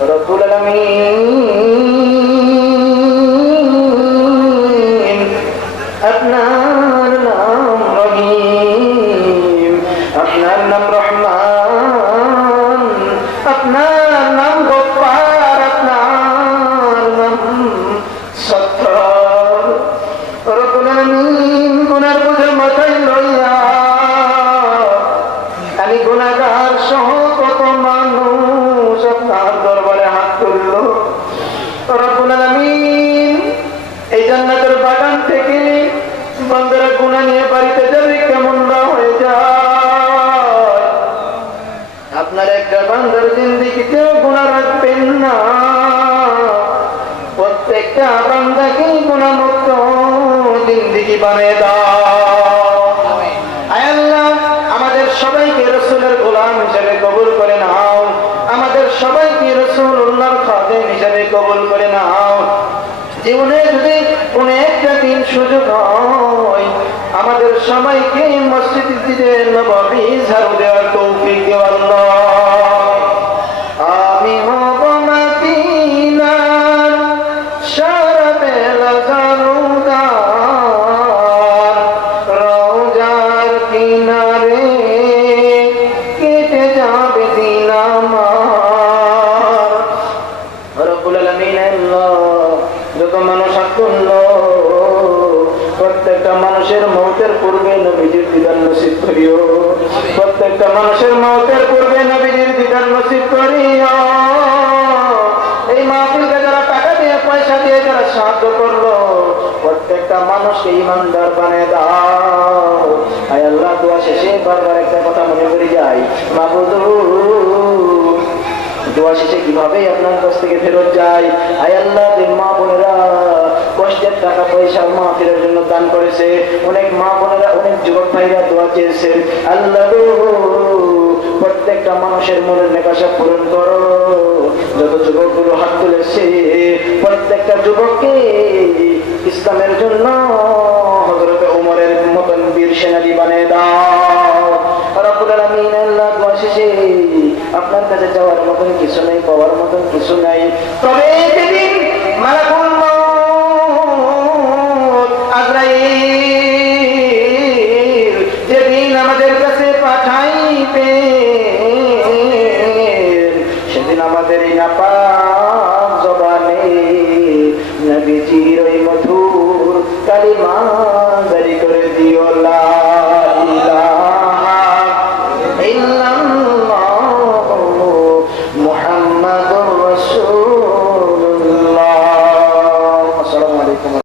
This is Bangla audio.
রব্বুল আলামিন আপনার নাম রহিম, আপনার নাম রহমান, আপনার নাম গফফার, আপনার নাম সত্তার। রব্বুল আলামিন গুনার বোঝা মাথায় লইয়া আমি গুনাহগার সহ কত মানুষ আপনার দরবারে হাত তুলল। রব্বুল আলামিন এই জান্নাতের বাগান থেকে বান্দারা গুনাহ নিয়ে বাড়িতে যাবে কেমন না হয়ে যায়। আপনার একটা বান্দার জিন্দেগিতেও গুনাহ রাখবেন না, প্রত্যেকটা বান্দাকে গুনাহমুক্ত জিন্দেগি বানিয়ে দাও। আয় আল্লাহ, আমাদের সবাইকে রাসূলের গোলাম হিসেবে কবুল করে নাও, আমাদের সবাইকে রাসূলুল্লাহর খাদেম হিসেবে কবুল করে নাও। জীবনে যদি কোনো একটা দিন সুযোগ হয়, আমাদের সবাইকে মসজিদে নববী ঝাড়ু দেওয়ার তৌফিক দিও আল্লাহ। আমি হব মদিনার শরবেলা ঝাড়ুদার, রওজার কিনারে কেটে যাবে দিন আমার। রব্বুল আলামিন আল্লাহ, যত মানুষ হাত তুলল প্রত্যেকটা মানুষের মওতের পূর্বে নবীজির দিদার নসিব করিও, প্রত্যেকটা মানুষের মওতের পূর্বে নবীজির দিদার নসিব করিও। এই মাহফিলকে যারা টাকা দিয়ে পয়সা দিয়ে যারা সাহায্য করলো, প্রত্যেকটা মানুষকে ইমানদার বানিয়ে দাও। আয় আল্লাহ, দোয়া শেষে বারবার একটা কথা মনে করে যাই, মাবুদ দোয়া শেষে কিভাবে আপনার কাছ থেকে ফেরত যায়। আয় আল্লাহ, যে মা বোনেরা কষ্টের টাকা পয়সা মাহফিলের জন্য দান করেছে, অনেক মা বোনেরা অনেক যুবক ভাইরা দোয়া চেয়েছেন, আল্লাহ প্রত্যেকটা মানুষের মনের নেকাশা পূরণ করো। যত যুবকগুলো হাত তুলেছে প্রত্যেকটা যুবককে ইসলামের জন্য হযরত ওমরের মতন বীর সেনানী বানিয়ে দাও। রব্বুল আলামিন আল্লাহ, দোয়া শেষে আপনার কাছে যাওয়ার মতন কিছু নাই, পাওয়ার মতন কিছু নাই, তবে যেদিন মালাকুল মউত আজরাইল যেদিন আমাদের কাছে পাঠাইবে, সেদিন আমাদের এই নাপাক জবানে নবীজির ওই মধুর কালিমা